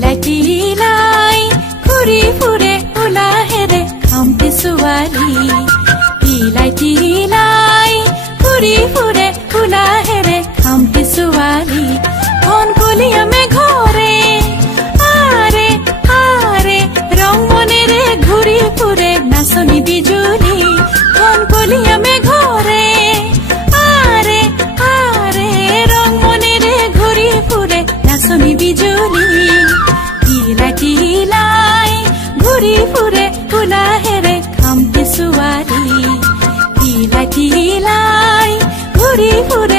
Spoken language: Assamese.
টিলাই ঘূৰি ফুৰে উলাহেৰে খামটি ছোৱালী টিলাই ঘূৰি ফুৰে উলাহেৰে খামটি ছোৱালী ধন কলিয়া মেঘৰে আৰে আৰে ৰং মনেৰে ঘূৰি ফুৰে নাচনি বিজুলী ধন কলিয়া মেঘৰে আৰে আৰে ৰং মনেৰে ঘূৰি ফুৰে নাচনি বিজুলী টিলাই ঘূৰি ফুৰে উলাহেৰে খামটি ছোৱালী টিলাই ঘূৰি ফুৰে